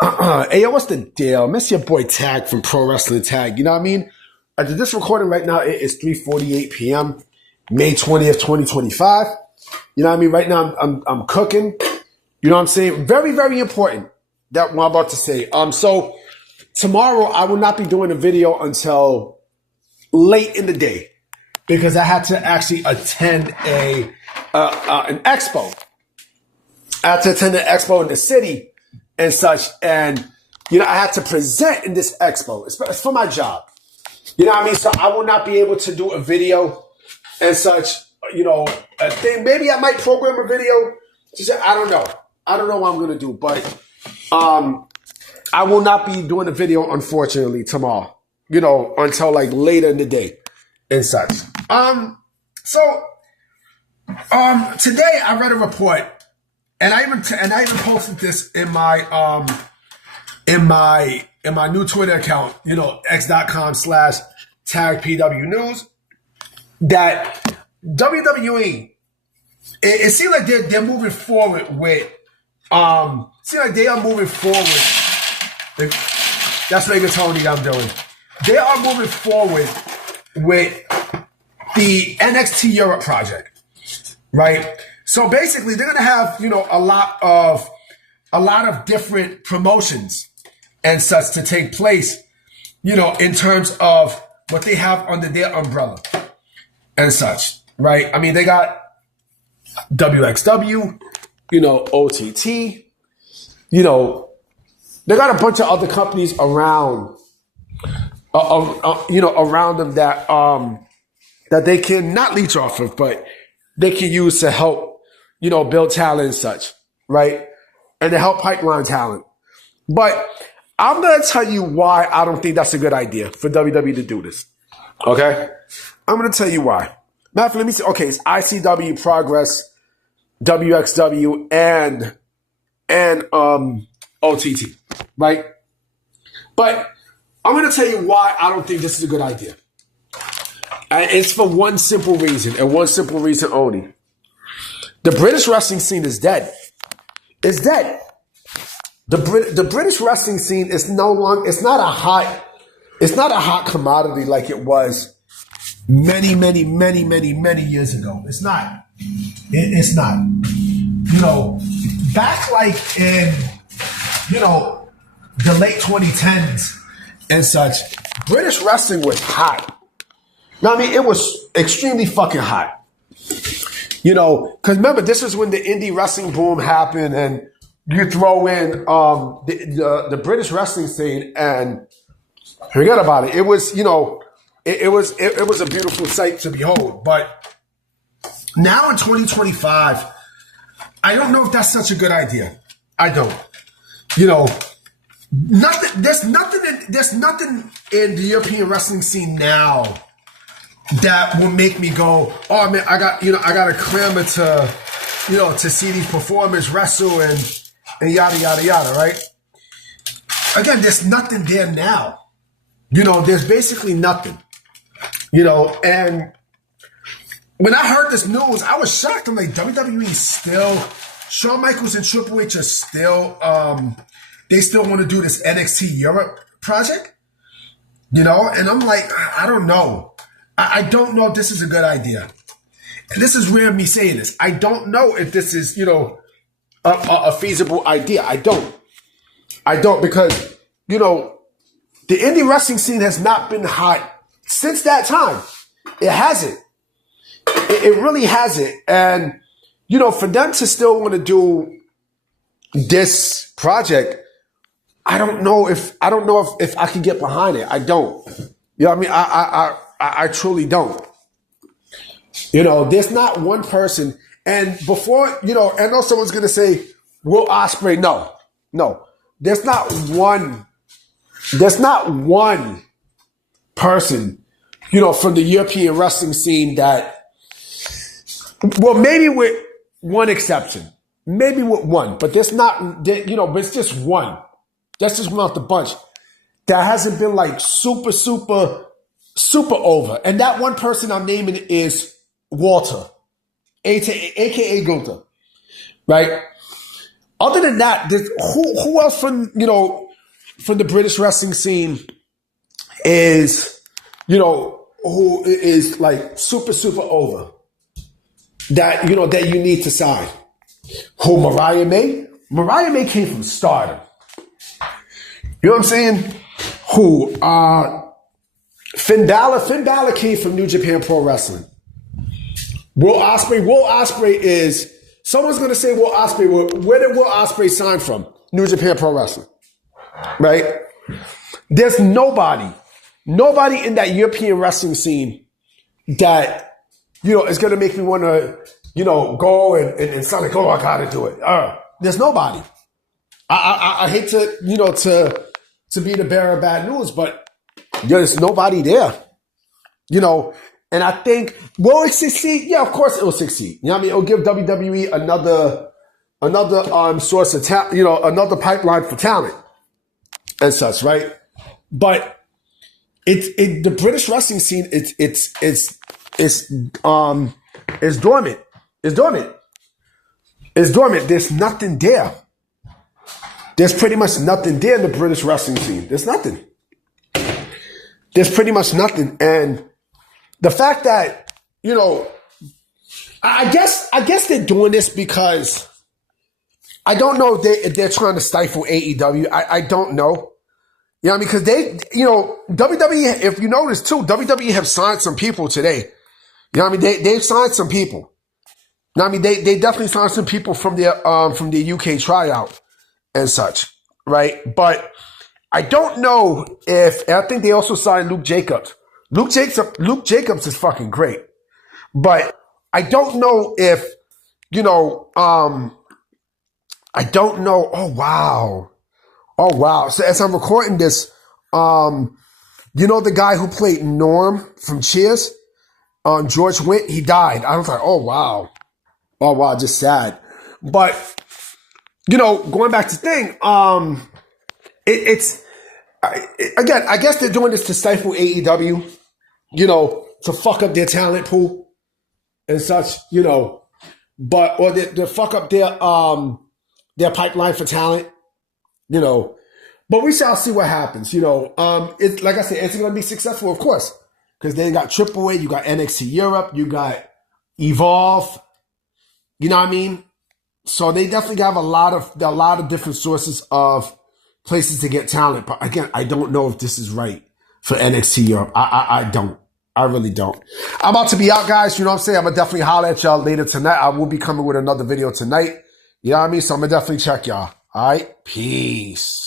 Hey, yo, what's the deal? Miss your boy Tag from Pro Wrestling Tag. You know what I mean? I did this recording right now. It is 3:48 p.m., May 20th, 2025. You know what I mean? Right now, I'm cooking. You know what I'm saying? Very, very important that what I'm about to say. So tomorrow I will not be doing a video until late in the day because I had to actually attend an expo. I had to attend an expo in the city and such, and I had to present in this expo. It's for my job. You know what I mean? So I will not be able to do a video and such. A thing. Maybe I might program a video. I don't know. I don't know what I'm gonna do, but I will not be doing a video, unfortunately, tomorrow. Until like later in the day and such. Today I read a report. And I even posted this in my new Twitter account, x.com/tagpwnews, that WWE, it seems like they're moving forward with they are moving forward. That's rigatoni I'm doing. They are moving forward with the NXT Europe project, right? So basically, they're gonna have a lot of different promotions and such to take place, in terms of what they have under their umbrella and such, right? I mean, they got WXW, OTT, they got a bunch of other companies around, around them that they can not leech off of, but they can use to help. Build talent and such, right? And to help pipeline talent. But I'm going to tell you why I don't think that's a good idea for WWE to do this. Okay? I'm going to tell you why. Matter let me see. Okay, it's ICW, Progress, WXW, and OTT, right? But I'm going to tell you why I don't think this is a good idea. And it's for one simple reason, and one simple reason only. The British wrestling scene is dead. It's dead. The British wrestling scene is no longer. It's not a hot commodity like it was many years ago. It's not. It's not. Back like in the late 2010s and such, British wrestling was hot. Now, I mean, it was extremely fucking hot. Because remember, this is when the indie wrestling boom happened, and you throw in the British wrestling scene, and forget about it. It was, it was a beautiful sight to behold. But now in 2025, I don't know if that's such a good idea. I don't. There's nothing in the European wrestling scene now that will make me go, oh man, I got to clamor to see these performers wrestle and yada yada yada, right? Again, there's nothing there now. There's basically nothing. And when I heard this news, I was shocked. I'm like, WWE still, Shawn Michaels and Triple H are still, they still want to do this NXT Europe project, and I'm like, I don't know. I don't know if this is a good idea. And this is weird me saying this. I don't know if this is, a feasible idea. I don't because, the indie wrestling scene has not been hot since that time. It hasn't. It really hasn't. And, for them to still want to do this project, I don't know if I can get behind it. I don't. I mean? I truly don't. There's not one person. And before, I know someone's going to say, Will Ospreay. No. There's not one person, from the European wrestling scene that, well, maybe with one exception, but there's not, but it's just one. That's just one off the bunch that hasn't been like super over. And that one person I'm naming is Walter, aka Gunther, right? Other than that, who else from, from the British wrestling scene is, who is like super, super over that, that you need to sign? Who, Mariah May? Mariah May came from Stardom. You know what I'm saying? Who, Finn Balor? Finn Balor came from New Japan Pro Wrestling. Will Ospreay is, someone's going to say Will Ospreay, where did Will Ospreay sign from? New Japan Pro Wrestling. Right? There's nobody in that European wrestling scene that, is going to make me want to, go and sound like, oh, I got to do it. There's nobody. I hate to, to be the bearer of bad news, but there's nobody there. And I think, will it succeed? Yeah, of course it will succeed. You know what I mean? It'll give WWE another source of talent, another pipeline for talent and such, right? But the British wrestling scene, it's dormant. It's dormant. It's dormant. There's nothing there. There's pretty much nothing there in the British wrestling scene. There's nothing. There's pretty much nothing. And the fact that, I guess they're doing this because I don't know if they're trying to stifle AEW. I don't know. You know what I mean? Because they, WWE, if you notice too, WWE have signed some people today. You know what I mean? They've signed some people. You know what I mean? They definitely signed some people from their UK tryout and such, right? But I don't know if, and I think they also signed Luke Jacobs. Luke Jacobs is fucking great. But I don't know if, I don't know. Oh, wow. Oh, wow. So as I'm recording this, the guy who played Norm from Cheers, George Wendt, he died. I was like, oh, wow. Oh, wow. Just sad. But, going back to the thing, again, I guess they're doing this to stifle AEW, to fuck up their talent pool and such, but, or to fuck up their pipeline for talent, but we shall see what happens, it's like I said, it's going to be successful, of course, because they got AAA, you got NXT Europe, you got Evolve, you know what I mean? So they definitely have a lot of different sources of places to get talent. But again, I don't know if this is right for NXT Europe. I don't. I really don't. I'm about to be out, guys. You know what I'm saying? I'm going to definitely holler at y'all later tonight. I will be coming with another video tonight. You know what I mean? So I'm going to definitely check y'all. All right? Peace.